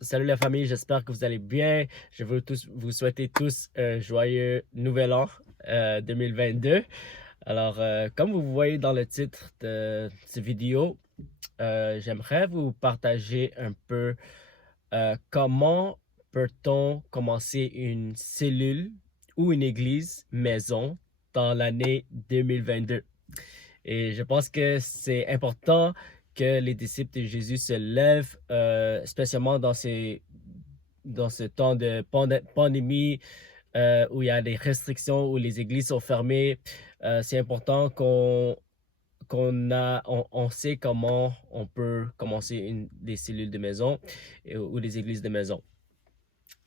Salut la famille, j'espère que vous allez bien. Je veux vous souhaiter tous un joyeux nouvel an 2022. Alors, comme vous voyez dans le titre de cette vidéo, j'aimerais vous partager un peu comment peut-on commencer une cellule ou une église maison dans l'année 2022. Et je pense que c'est important que les disciples de Jésus se lèvent, spécialement dans ce temps de pandémie où il y a des restrictions, où les églises sont fermées. C'est important on sait comment on peut commencer des cellules de maison ou des églises de maison.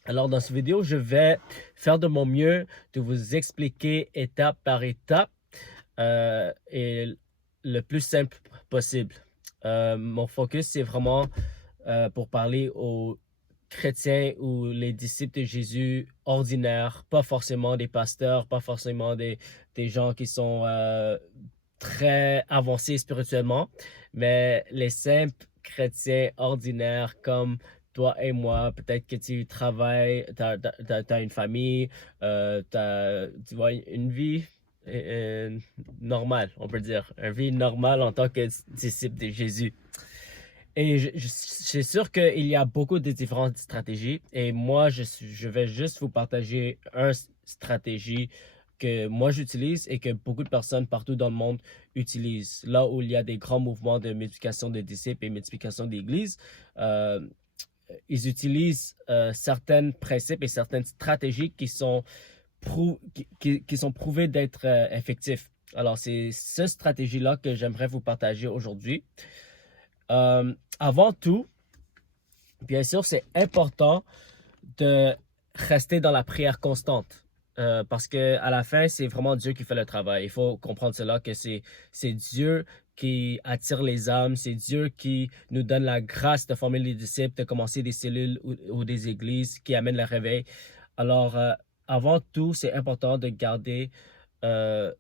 Alors, dans cette vidéo, je vais faire de mon mieux de vous expliquer étape par étape et le plus simple possible. Mon focus, c'est vraiment pour parler aux chrétiens ou les disciples de Jésus ordinaires, pas forcément des pasteurs, pas forcément des gens qui sont très avancés spirituellement, mais les simples chrétiens ordinaires comme toi et moi, peut-être que tu travailles, tu as une famille, tu vois, une vie normale, on peut dire. Une vie normale en tant que disciple de Jésus. Et c'est sûr qu'il y a beaucoup de différentes stratégies. Et moi, je vais juste vous partager une stratégie que moi j'utilise et que beaucoup de personnes partout dans le monde utilisent. Là où il y a des grands mouvements de multiplication de disciples et multiplication d'églises, euh, ils utilisent certains principes et certaines stratégies qui sont prouvées d'être effectifs. Alors, c'est cette stratégie-là que j'aimerais vous partager aujourd'hui. Avant tout, bien sûr, c'est important de rester dans la prière constante. Parce que à la fin, c'est vraiment Dieu qui fait le travail. Il faut comprendre cela, que c'est Dieu qui attire les âmes, c'est Dieu qui nous donne la grâce de former les disciples, de commencer des cellules ou des églises, qui amènent le réveil. Alors, avant tout, c'est important de garder euh,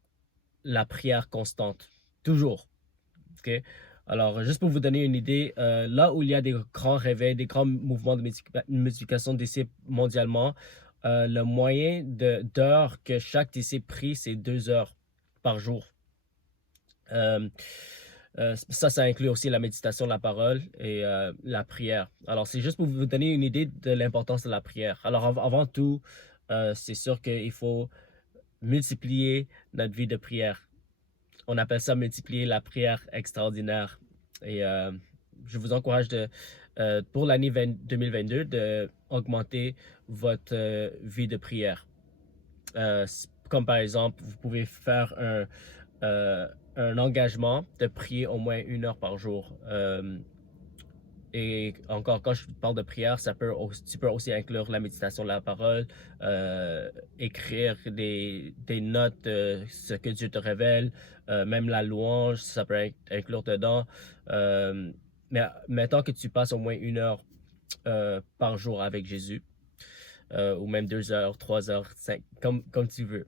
la prière constante. Toujours. OK? Alors, juste pour vous donner une idée, là où il y a des grands réveils, des grands mouvements de multiplication de disciples mondialement, le moyen d'heures que chaque disciple prie, c'est 2 heures par jour. Euh, ça inclut aussi la méditation de la parole et la prière. Alors, c'est juste pour vous donner une idée de l'importance de la prière. Alors, avant tout, c'est sûr qu'il faut multiplier notre vie de prière. On appelle ça multiplier la prière extraordinaire. Et je vous encourage pour l'année 2022 d'augmenter votre vie de prière. Comme par exemple, vous pouvez faire un engagement de prier au moins 1 heure par jour. Et encore, quand je parle de prière, tu peux aussi inclure la méditation de la parole, écrire des notes de ce que Dieu te révèle, même la louange, ça peut inclure dedans. Mais mettons que tu passes au moins 1 heure par jour avec Jésus, ou même 2 heures, 3 heures, cinq, comme tu veux.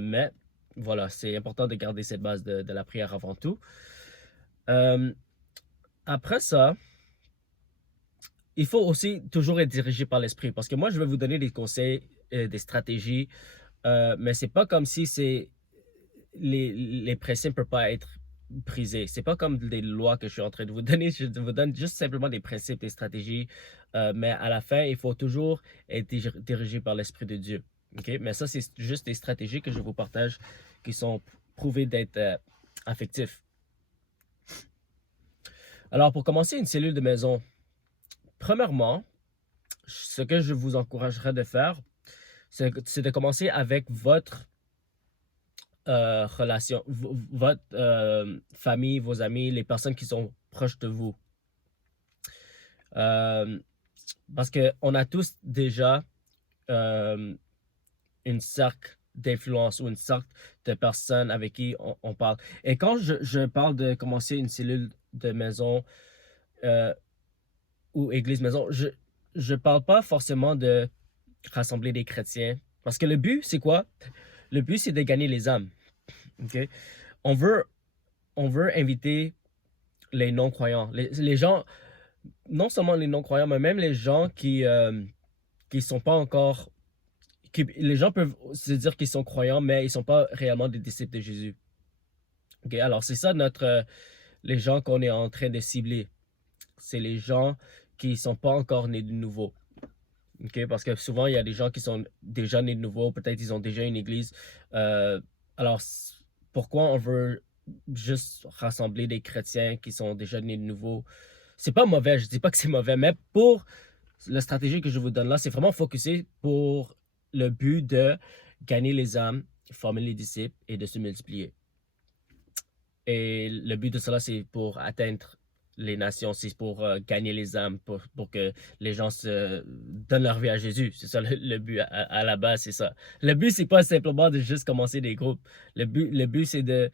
Mais voilà, c'est important de garder cette base de la prière avant tout. Euh, Après ça, il faut aussi toujours être dirigé par l'esprit parce que moi, je vais vous donner des conseils, des stratégies, mais c'est pas comme si les principes ne peuvent pas être brisés. C'est pas comme des lois que je suis en train de vous donner. Je vous donne juste simplement des principes, des stratégies, mais à la fin, il faut toujours être dirigé par l'esprit de Dieu. OK? Mais ça, c'est juste des stratégies que je vous partage qui sont prouvées d'être effectives. Alors, pour commencer une cellule de maison, premièrement, ce que je vous encouragerais de faire, c'est de commencer avec votre relation, votre famille, vos amis, les personnes qui sont proches de vous. Euh, Parce qu'on a tous déjà euh, une cercle d'influence ou une cercle de personnes avec qui on parle. Et quand je parle de commencer une cellule de maison euh, ou église maison, je parle pas forcément de rassembler des chrétiens. Parce que le but, c'est quoi? Le but, c'est de gagner les âmes. OK? On veut, on veut inviter les non-croyants. Les gens, non seulement les non-croyants, mais même les gens qui sont pas encore... les gens peuvent se dire qu'ils sont croyants, mais ils sont pas réellement des disciples de Jésus. Ok, alors c'est ça les gens qu'on est en train de cibler. C'est les gens qui sont pas encore nés de nouveau. Ok, parce que souvent, il y a des gens qui sont déjà nés de nouveau, peut-être ils ont déjà une église. Euh, alors, pourquoi on veut juste rassembler des chrétiens qui sont déjà nés de nouveau? C'est pas mauvais, je dis pas que c'est mauvais, mais pour la stratégie que je vous donne là, c'est vraiment focusé pour le but de gagner les âmes, former les disciples et de se multiplier. Et le but de cela, c'est pour atteindre les nations, c'est pour gagner les âmes, pour que les gens se donnent leur vie à Jésus. C'est ça le but à la base, c'est ça. Le but, c'est pas simplement de juste commencer des groupes. Le but c'est de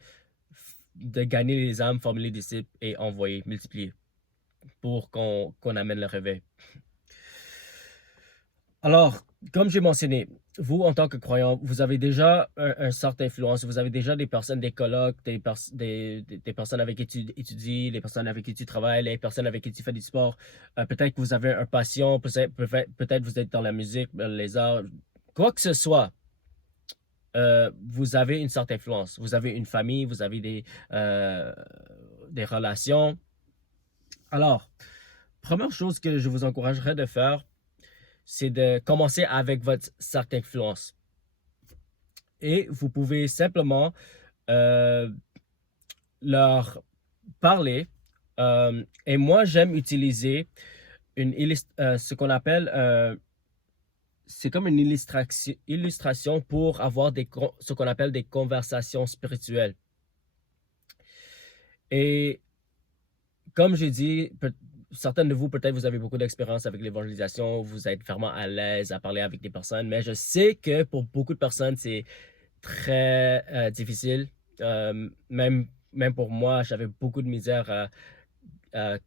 gagner les âmes, former les disciples et envoyer, multiplier pour qu'on amène le réveil. Alors, comme j'ai mentionné, vous, en tant que croyant, vous avez déjà un sorte d'influence, vous avez déjà des personnes, des colloques, des personnes avec qui tu étudies, des personnes avec qui tu travailles, les personnes avec qui tu fais du sport. Peut-être que vous avez une passion, peut-être vous êtes dans la musique, les arts, quoi que ce soit. Vous avez une sorte d'influence. Vous avez une famille, vous avez des relations. Alors, première chose que je vous encouragerais de faire, c'est de commencer avec votre cercle d'influence. Et vous pouvez simplement euh, leur parler. Et moi, j'aime utiliser ce qu'on appelle, c'est comme une illustration pour avoir ce qu'on appelle des conversations spirituelles. Et comme j'ai dit, certains de vous, peut-être, vous avez beaucoup d'expérience avec l'évangélisation, vous êtes vraiment à l'aise à parler avec des personnes, mais je sais que pour beaucoup de personnes, c'est très difficile. Même pour moi, j'avais beaucoup de misère à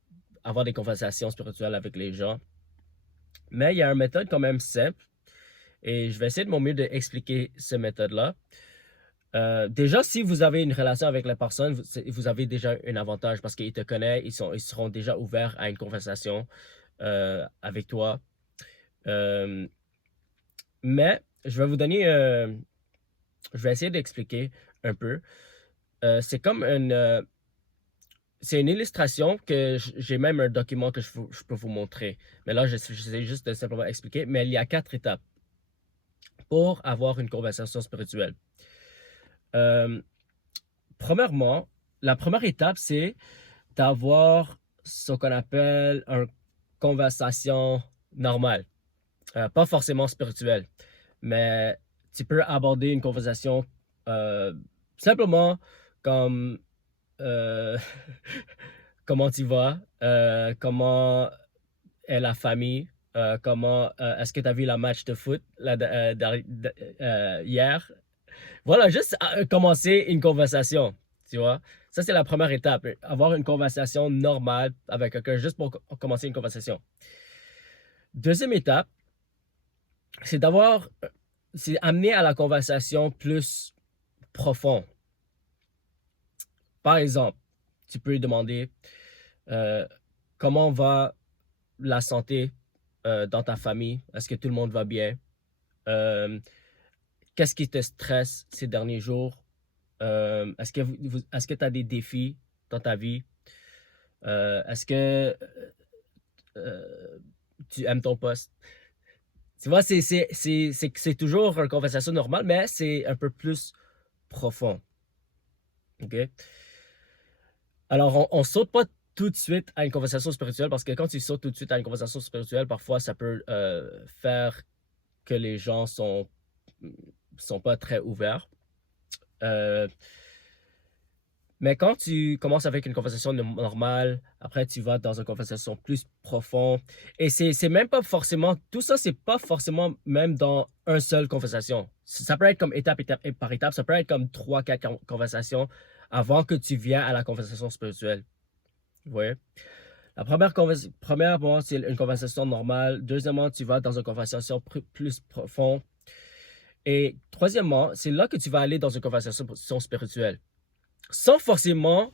avoir des conversations spirituelles avec les gens. Mais il y a une méthode quand même simple et je vais essayer de mon mieux d'expliquer cette méthode-là. Déjà, si vous avez une relation avec la personne, vous avez déjà un avantage parce qu'ils te connaissent, ils seront déjà ouverts à une conversation avec toi. Euh, mais je vais vous donner, je vais essayer d'expliquer un peu. C'est comme c'est une illustration que j'ai même un document que je peux vous montrer. Mais là, j'essaie juste de simplement expliquer. Mais il y a 4 étapes pour avoir une conversation spirituelle. Euh, Premièrement, la première étape, c'est d'avoir ce qu'on appelle une conversation normale. Pas forcément spirituelle, mais tu peux aborder une conversation euh, simplement comme euh, comment tu vas, comment est la famille, est-ce que tu as vu la match de foot hier? Voilà, juste commencer une conversation, tu vois. Ça, c'est la première étape. Avoir une conversation normale avec quelqu'un, juste pour commencer une conversation. Deuxième étape, c'est c'est amener à la conversation plus profond. Par exemple, tu peux lui demander euh, comment va la santé dans ta famille? Est-ce que tout le monde va bien? Euh, Qu'est-ce qui te stresse ces derniers jours? Est-ce que tu as des défis dans ta vie? Est-ce que euh, tu aimes ton poste? Tu vois, c'est toujours une conversation normale, mais c'est un peu plus profond. OK? Alors, on saute pas tout de suite à une conversation spirituelle parce que quand tu sautes tout de suite à une conversation spirituelle, parfois ça peut faire que les gens sont pas très ouverts. Euh, mais quand tu commences avec une conversation normale, après tu vas dans une conversation plus profonde, et c'est même pas forcément, tout ça, c'est pas forcément même dans une seule conversation. Ça peut être comme étape par étape, ça peut être comme 3, 4 conversations avant que tu viennes à la conversation spirituelle. Vous voyez? Premièrement, c'est une conversation normale. Deuxièmement, tu vas dans une conversation plus profonde. Et troisièmement, c'est là que tu vas aller dans une conversation spirituelle. Sans forcément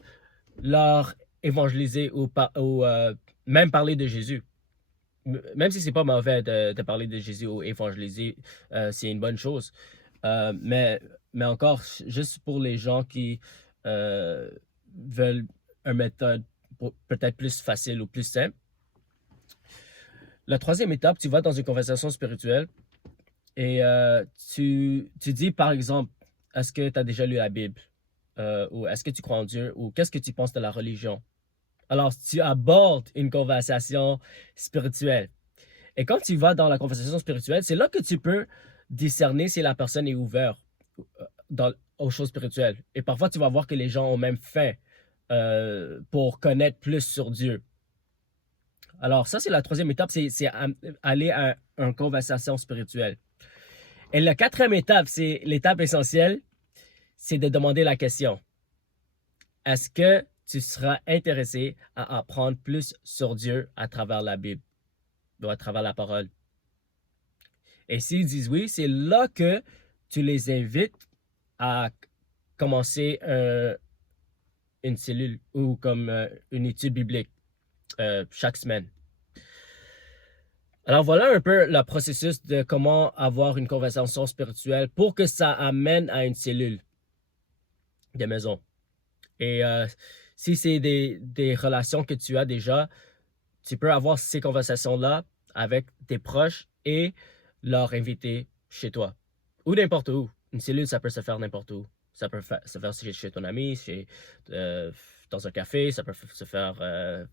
leur évangéliser ou même parler de Jésus. Même si c'est pas mauvais de parler de Jésus ou évangéliser, c'est une bonne chose. Mais encore, juste pour les gens qui euh, veulent une méthode peut-être plus facile ou plus simple. La troisième étape, tu vas dans une conversation spirituelle et tu dis, par exemple, est-ce que tu as déjà lu la Bible? Ou est-ce que tu crois en Dieu? Ou qu'est-ce que tu penses de la religion? Alors, tu abordes une conversation spirituelle. Et quand tu vas dans la conversation spirituelle, c'est là que tu peux discerner si la personne est ouverte aux choses spirituelles. Et parfois, tu vas voir que les gens ont même faim pour connaître plus sur Dieu. Alors, ça, c'est la troisième étape, c'est aller à une conversation spirituelle. Et la quatrième étape, c'est l'étape essentielle, c'est de demander la question. Est-ce que tu seras intéressé à apprendre plus sur Dieu à travers la Bible ou à travers la parole? Et s'ils disent oui, c'est là que tu les invites à commencer une cellule ou comme une étude biblique chaque semaine. Alors voilà un peu le processus de comment avoir une conversation spirituelle pour que ça amène à une cellule de maison. Et si c'est des relations que tu as déjà, tu peux avoir ces conversations-là avec tes proches et leur inviter chez toi. Ou n'importe où. Une cellule, ça peut se faire n'importe où. Ça peut se faire chez ton ami, dans un café, ça peut se faire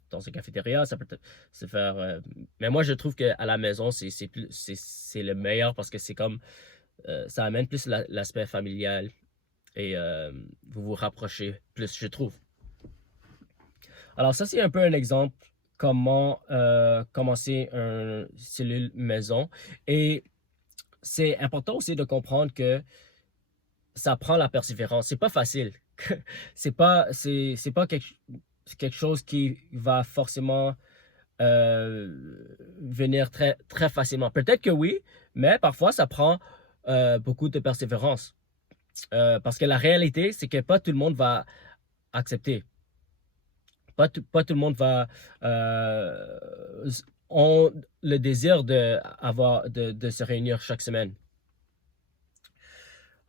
dans une cafétéria, ça peut se faire... mais moi, je trouve qu'à la maison, c'est le meilleur parce que c'est comme... ça amène plus l'aspect familial et vous vous rapprochez plus, je trouve. Alors ça, c'est un peu un exemple comment commencer une cellule maison. Et c'est important aussi de comprendre que ça prend la persévérance. C'est pas facile. C'est pas quelque chose qui va forcément venir très, très facilement. Peut-être que oui, mais parfois ça prend beaucoup de persévérance. Parce que la réalité, c'est que pas tout le monde va accepter. Pas tout le monde va ont le désir de se réunir chaque semaine.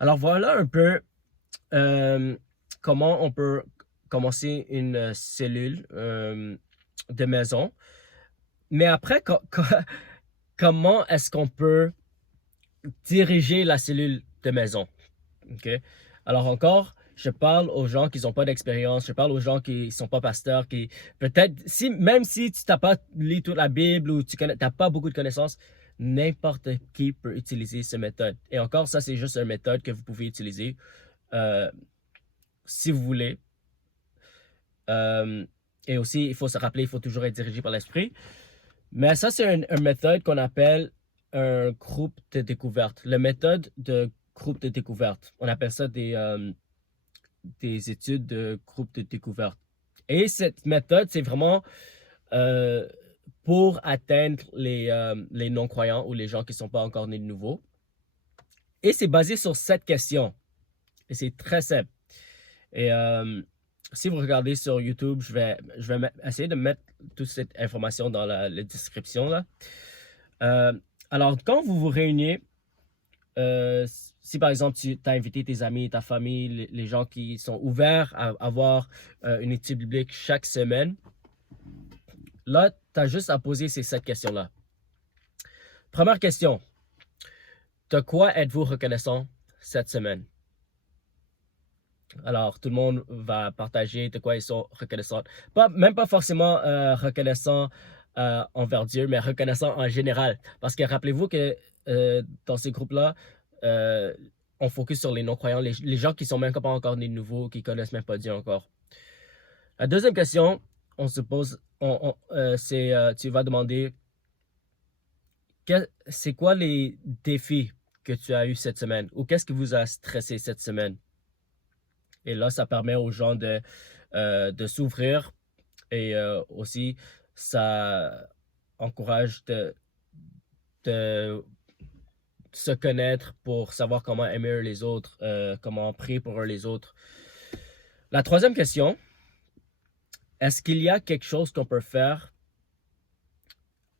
Alors voilà un peu euh, comment on peut commencer une cellule de maison. Mais après, comment est-ce qu'on peut diriger la cellule de maison? OK? Alors encore, je parle aux gens qui n'ont pas d'expérience, je parle aux gens qui ne sont pas pasteurs, qui peut-être, même si tu n'as pas lu toute la Bible ou tu n'as pas beaucoup de connaissances, n'importe qui peut utiliser cette méthode. Et encore, ça, c'est juste une méthode que vous pouvez utiliser si vous voulez. Et aussi, il faut se rappeler, il faut toujours être dirigé par l'esprit. Mais ça, c'est une méthode qu'on appelle un groupe de découverte. La méthode de groupe de découverte. On appelle ça des études de groupe de découverte. Et cette méthode, c'est vraiment pour atteindre les non-croyants ou les gens qui ne sont pas encore nés de nouveau. Et c'est basé sur 7 questions. Et c'est très simple. Et si vous regardez sur YouTube, je vais essayer de mettre toute cette information dans la description là. Alors, quand vous vous réunissez, si par exemple tu as invité tes amis, ta famille, les gens qui sont ouverts à avoir une étude biblique chaque semaine, là, tu as juste à poser ces 7 questions-là. Première question. De quoi êtes-vous reconnaissant cette semaine? Alors, tout le monde va partager de quoi ils sont reconnaissants. Même pas forcément reconnaissants envers Dieu, mais reconnaissants en général. Parce que rappelez-vous que dans ces groupes-là, on focus sur les non-croyants, les gens qui sont même pas encore nés de nouveau, qui connaissent même pas Dieu encore. La deuxième question, on se pose, tu vas demander, c'est quoi les défis que tu as eu cette semaine? Ou qu'est-ce qui vous a stressé cette semaine? Et là, ça permet aux gens de s'ouvrir et aussi, ça encourage de se connaître pour savoir comment aimer les autres, comment prier pour eux les autres. La troisième question, est-ce qu'il y a quelque chose qu'on peut faire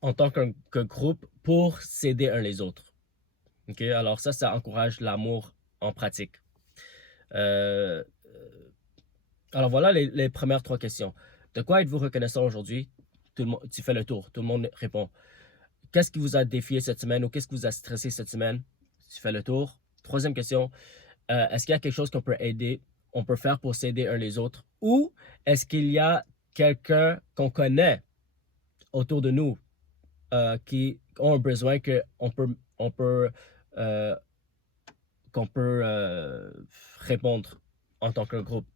en tant que groupe pour s'aider un les autres. OK? Alors ça encourage l'amour en pratique. Euh, alors voilà les premières 3 questions. De quoi êtes-vous reconnaissant aujourd'hui? Tout le monde, tu fais le tour, tout le monde répond. Qu'est-ce qui vous a défié cette semaine ou qu'est-ce qui vous a stressé cette semaine? Tu fais le tour. Troisième question, est-ce qu'il y a quelque chose on peut faire pour s'aider un les autres? Ou est-ce qu'il y a quelqu'un qu'on connaît autour de nous qui ont un besoin euh, qu'on peut répondre en tant que groupe?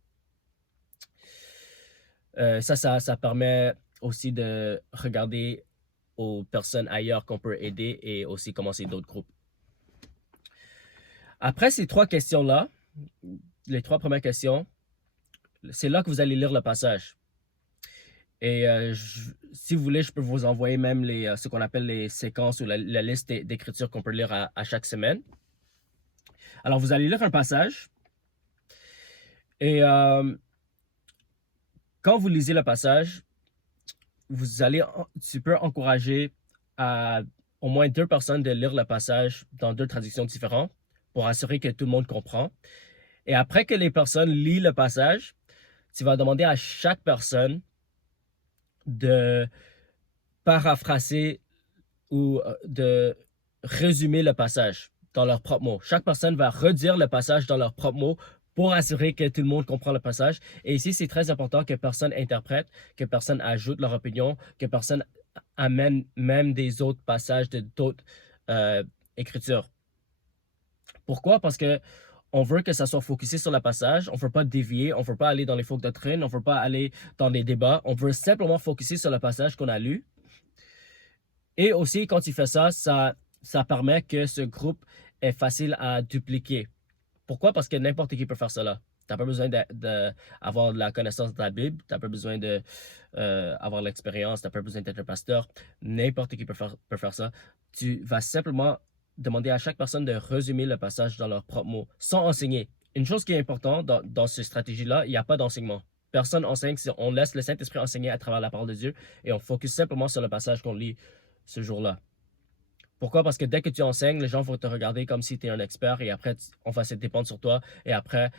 Ça permet aussi de regarder aux personnes ailleurs qu'on peut aider et aussi commencer d'autres groupes. Après ces 3 questions-là, les 3 premières questions, c'est là que vous allez lire le passage. Et si vous voulez, je peux vous envoyer même ce qu'on appelle les séquences ou la liste d'écritures qu'on peut lire à chaque semaine. Alors, vous allez lire un passage et quand vous lisez le passage, tu peux encourager au moins 2 personnes de lire le passage dans 2 traductions différentes pour assurer que tout le monde comprend. Et après que les personnes lisent le passage, tu vas demander à chaque personne de paraphraser ou de résumer le passage dans leurs propres mots. Chaque personne va redire le passage dans leurs propres mots pour assurer que tout le monde comprend le passage. Et ici, c'est très important que personne interprète, que personne ajoute leur opinion, que personne amène même des autres passages de d'autres écritures. Pourquoi? Parce que on veut que ça soit focusé sur le passage, on ne veut pas dévier, on ne veut pas aller dans les fausses doctrines, on ne veut pas aller dans des débats, on veut simplement focuser sur le passage qu'on a lu. Et aussi, quand il fait ça, ça permet que ce groupe est facile à dupliquer. Pourquoi? Parce que n'importe qui peut faire cela. Tu n'as pas besoin d'avoir de la connaissance de la Bible, tu n'as pas besoin d'avoir l'expérience, tu n'as pas besoin d'être un pasteur. N'importe qui peut faire ça. Tu vas simplement demander à chaque personne de résumer le passage dans leurs propres mots, sans enseigner. Une chose qui est importante dans cette stratégie-là, il n'y a pas d'enseignement. Personne enseigne, on laisse le Saint-Esprit enseigner à travers la parole de Dieu et on focus simplement sur le passage qu'on lit ce jour-là. Pourquoi? Parce que dès que tu enseignes, les gens vont te regarder comme si tu es un expert et après, on va se dépendre sur toi et après,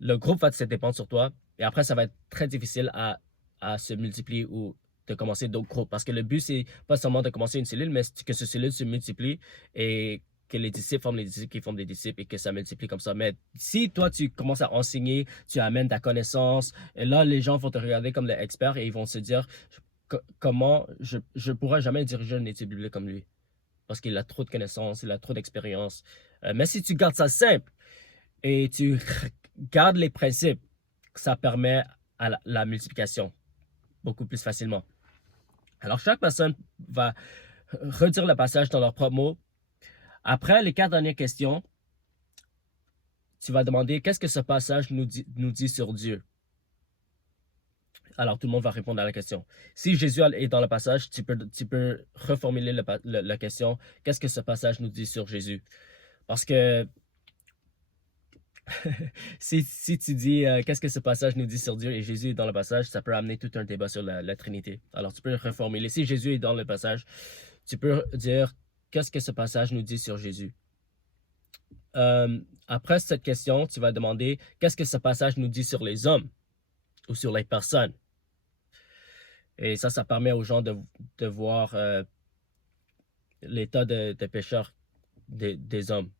le groupe va se dépendre sur toi et après, ça va être très difficile à se multiplier ou de commencer d'autres groupes. Parce que le but, c'est pas seulement de commencer une cellule, mais que cette cellule se multiplie et que les disciples forment les disciples qui forment des disciples et que ça multiplie comme ça. Mais si toi, tu commences à enseigner, tu amènes ta connaissance, et là, les gens vont te regarder comme l'expert et ils vont se dire comment je ne pourrais jamais diriger une étude biblique comme lui. Parce qu'il a trop de connaissances, il a trop d'expérience. Mais si tu gardes ça simple et tu gardes les principes, ça permet à la multiplication beaucoup plus facilement. Alors, chaque personne va redire le passage dans leurs propres mots. Après les 4 dernières questions, tu vas demander qu'est-ce que ce passage nous dit sur Dieu. Alors, tout le monde va répondre à la question. Si Jésus est dans le passage, tu peux reformuler la question. Qu'est-ce que ce passage nous dit sur Jésus? Parce que si tu dis qu'est-ce que ce passage nous dit sur Dieu et Jésus est dans le passage, ça peut amener tout un débat sur la Trinité. Alors, tu peux reformuler. Si Jésus est dans le passage, tu peux dire qu'est-ce que ce passage nous dit sur Jésus? Après cette question, tu vas demander qu'est-ce que ce passage nous dit sur les hommes ou sur les personnes? Et ça permet aux gens de voir l'état de pécheur des hommes.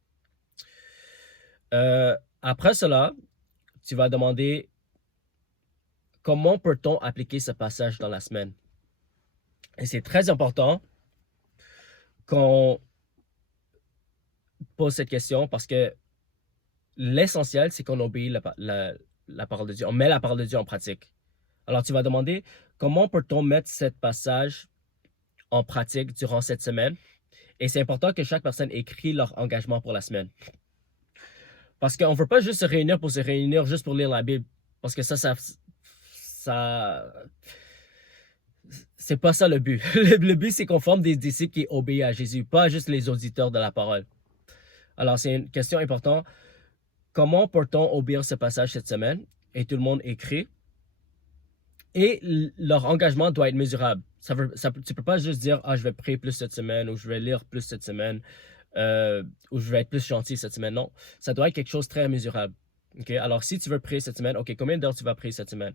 Après cela, tu vas demander comment peut-on appliquer ce passage dans la semaine? Et c'est très important qu'on pose cette question parce que l'essentiel, c'est qu'on obéit la parole de Dieu. On met la parole de Dieu en pratique. Alors, tu vas demander comment peut-on mettre ce passage en pratique durant cette semaine? Et c'est important que chaque personne écrit leur engagement pour la semaine. Parce qu'on ne veut pas juste se réunir pour se réunir, juste pour lire la Bible. Parce que ça c'est pas ça le but. Le but, c'est qu'on forme des disciples qui obéissent à Jésus, pas juste les auditeurs de la parole. Alors, c'est une question importante. Comment peut-on obéir ce passage cette semaine? Et tout le monde écrit. Et leur engagement doit être mesurable. Tu peux pas juste dire, ah, je vais prier plus cette semaine, ou je vais lire plus cette semaine, ou je vais être plus gentil cette semaine. Non, ça doit être quelque chose de très mesurable. OK? Alors, si tu veux prier cette semaine, OK, combien d'heures tu vas prier cette semaine?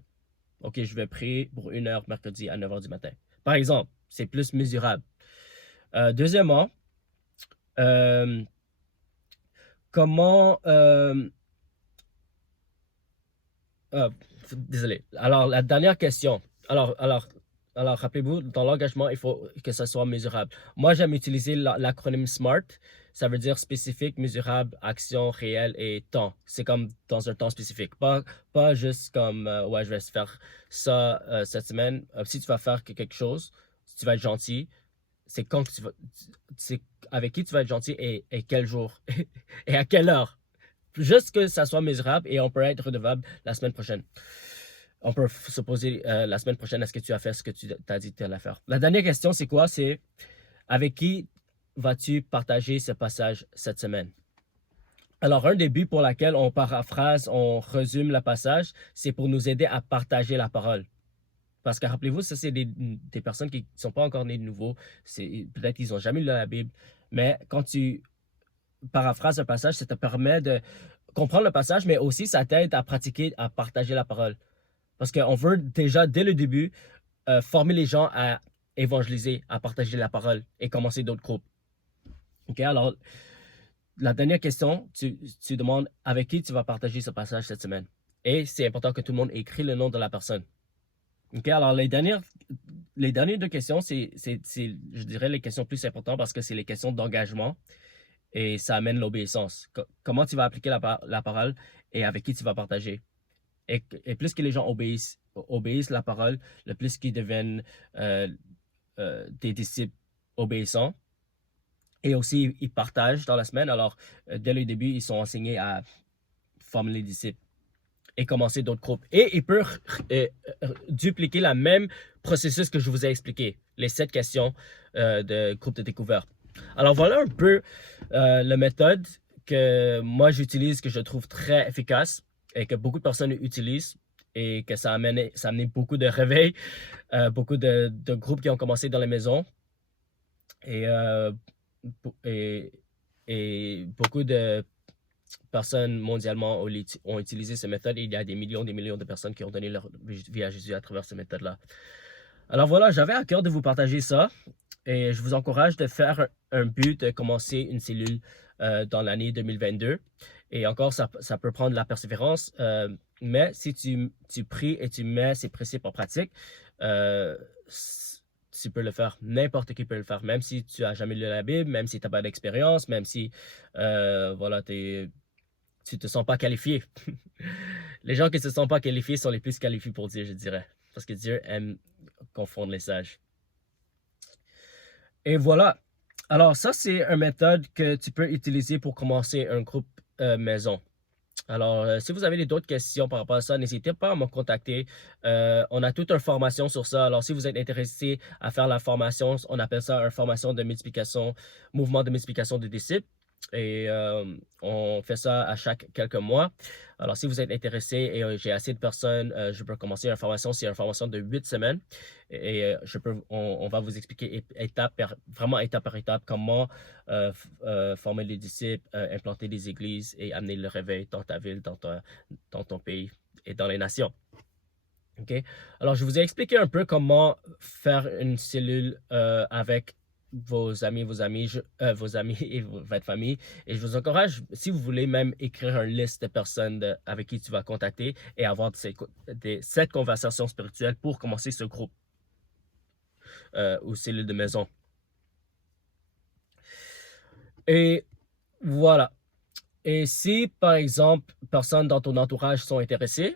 OK, je vais prier pour 1 heure mercredi à 9 heures du matin. Par exemple, c'est plus mesurable. Deuxièmement, euh, comment... euh, désolé. Alors, la dernière question. Alors, rappelez-vous, dans l'engagement, il faut que ça soit mesurable. Moi, j'aime utiliser l'acronyme SMART. Ça veut dire spécifique, mesurable, action, réelle et temps. C'est comme dans un temps spécifique. Pas juste comme, ouais, je vais faire ça cette semaine. Si tu vas faire quelque chose, si tu vas être gentil, c'est quand que tu vas, c'est avec qui tu vas être gentil et quel jour et à quelle heure. Juste que ça soit mesurable et on peut être redevable la semaine prochaine. On peut se poser la semaine prochaine, est-ce que tu as fait ce que tu t'as dit que tu allais faire? La dernière question, c'est quoi? C'est avec qui vas-tu partager ce passage cette semaine? Alors, un des buts pour lequel on paraphrase, on résume le passage, c'est pour nous aider à partager la parole. Parce que rappelez-vous, ça, c'est des personnes qui ne sont pas encore nées de nouveau. Peut-être qu'ils n'ont jamais lu la Bible. Mais quand tu paraphrases un passage, ça te permet de comprendre le passage, mais aussi ça t'aide à pratiquer, à partager la parole. Parce qu'on veut déjà, dès le début, former les gens à évangéliser, à partager la parole et commencer d'autres groupes. OK? Alors, la dernière question, tu demandes avec qui tu vas partager ce passage cette semaine. Et c'est important que tout le monde écrit le nom de la personne. OK? Alors, les dernières deux questions, c'est, je dirais, les questions plus importantes parce que c'est les questions d'engagement et ça amène l'obéissance. Comment tu vas appliquer la parole et avec qui tu vas partager. Et plus que les gens obéissent la parole, le plus qu'ils deviennent des disciples obéissants. Et aussi, ils partagent dans la semaine. Alors, dès le début, ils sont enseignés à former les disciples et commencer d'autres groupes. Et ils peuvent dupliquer le même processus que je vous ai expliqué, les 7 questions de groupe de découverte. Alors, voilà un peu la méthode que moi j'utilise, que je trouve très efficace et que beaucoup de personnes utilisent et que ça a amené beaucoup de réveils, beaucoup de groupes qui ont commencé dans les maisons et, et, et beaucoup de personnes mondialement ont utilisé cette méthode et il y a des millions de personnes qui ont donné leur vie à Jésus à travers cette méthode-là. Alors voilà, j'avais à cœur de vous partager ça et je vous encourage de faire un but de commencer une cellule dans l'année 2022. Et encore, ça peut prendre la persévérance, mais si tu pries et tu mets ces principes en pratique, tu peux le faire. N'importe qui peut le faire, même si tu n'as jamais lu la Bible, même si tu n'as pas d'expérience, même si voilà, tu te sens pas qualifié. Les gens qui ne se sentent pas qualifiés sont les plus qualifiés pour Dieu, je dirais. Parce que Dieu aime confondre les sages. Et voilà. Alors ça, c'est une méthode que tu peux utiliser pour commencer un groupe maison. Alors, si vous avez d'autres questions par rapport à ça, n'hésitez pas à me contacter. On a toute une formation sur ça. Alors, si vous êtes intéressé à faire la formation, on appelle ça une formation de multiplication, mouvement de multiplication de disciples. Et on fait ça à chaque quelques mois. Alors, si vous êtes intéressé et j'ai assez de personnes, je peux commencer une formation. C'est une formation de 8 semaines. Et on va vous expliquer vraiment étape par étape comment former les disciples, implanter des églises et amener le réveil dans ta ville, dans ton pays et dans les nations. OK? Alors, je vous ai expliqué un peu comment faire une cellule avec vos amis et votre famille. Et je vous encourage, si vous voulez même écrire une liste de personnes avec qui tu vas contacter et avoir cette conversation spirituelle pour commencer ce groupe ou cellule de maison. Et voilà. Et si, par exemple, personnes dans ton entourage sont intéressées,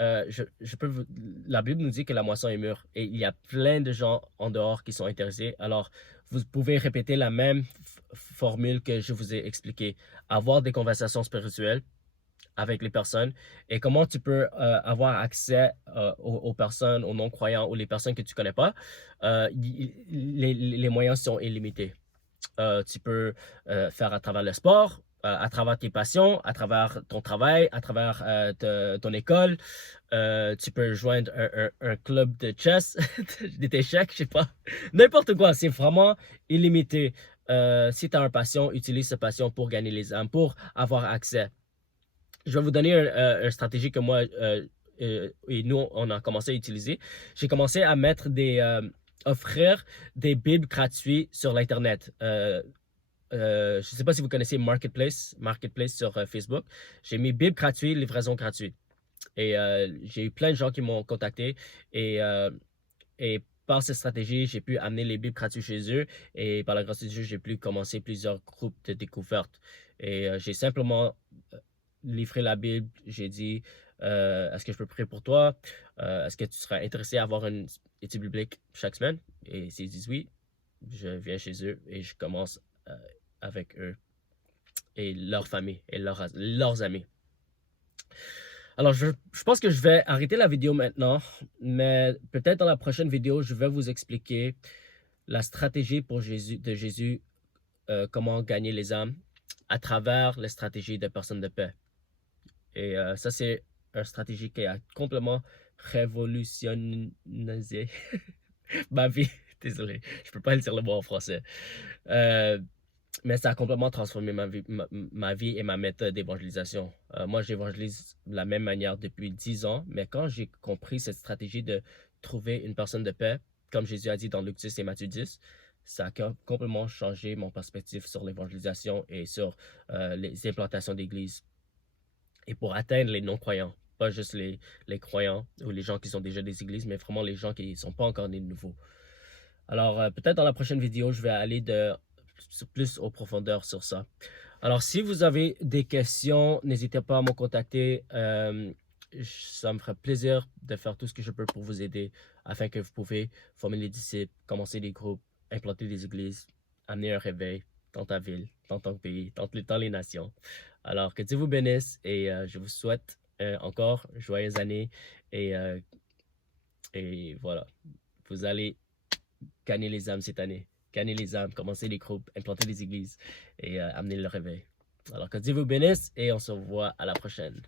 la Bible nous dit que la moisson est mûre et il y a plein de gens en dehors qui sont intéressés. Alors, vous pouvez répéter la même formule que je vous ai expliquée. Avoir des conversations spirituelles avec les personnes et comment tu peux avoir accès aux personnes, aux non-croyants ou les personnes que tu ne connais pas. Les moyens sont illimités. Tu peux faire à travers le sport. à travers tes passions, à travers ton travail, à travers ton école. Tu peux joindre un club de chess, d'échecs, je sais pas. N'importe quoi, c'est vraiment illimité. Si tu as une passion, utilise cette passion pour gagner les âmes, pour avoir accès. Je vais vous donner une stratégie que moi et nous, on a commencé à utiliser. J'ai commencé à mettre offrir des bibles gratuits sur l'Internet. Je ne sais pas si vous connaissez Marketplace sur Facebook. J'ai mis Bible gratuit, livraison gratuite. Et j'ai eu plein de gens qui m'ont contacté. Et par cette stratégie, j'ai pu amener les Bibles gratuits chez eux. Et par la grâce de Dieu, j'ai pu commencer plusieurs groupes de découverte. Et j'ai simplement livré la Bible. J'ai dit, est-ce que je peux prier pour toi? Est-ce que tu seras intéressé à avoir une étude biblique chaque semaine? Et s'ils disent oui, je viens chez eux et je commence avec eux et leur famille et leurs amis. Alors, je pense que je vais arrêter la vidéo maintenant, mais peut-être dans la prochaine vidéo, je vais vous expliquer la stratégie de Jésus, comment gagner les âmes à travers les stratégies des personnes de paix. Et ça, c'est une stratégie qui a complètement révolutionné ma vie. Désolé, je peux pas le dire le mot en français. Mais ça a complètement transformé ma vie et ma méthode d'évangélisation. Moi, j'évangélise de la même manière depuis 10 ans, mais quand j'ai compris cette stratégie de trouver une personne de paix, comme Jésus a dit dans Luc 10 et Matthieu 10, ça a complètement changé mon perspective sur l'évangélisation et sur les implantations d'église. Et pour atteindre les non-croyants, pas juste les croyants ou les gens qui sont déjà des églises, mais vraiment les gens qui ne sont pas encore nés de nouveau. Alors, peut-être dans la prochaine vidéo, je vais aller plus en profondeur sur ça. Alors, si vous avez des questions, n'hésitez pas à me contacter. Ça me ferait plaisir de faire tout ce que je peux pour vous aider afin que vous pouvez former les disciples, commencer des groupes, implanter des églises, amener un réveil dans ta ville, dans ton pays, dans les nations. Alors, que Dieu vous bénisse et je vous souhaite encore joyeuses années et voilà, vous allez gagner les âmes cette année. Gagner les âmes, commencer les groupes, implanter les églises et amener le réveil. Alors que Dieu vous bénisse et on se revoit à la prochaine.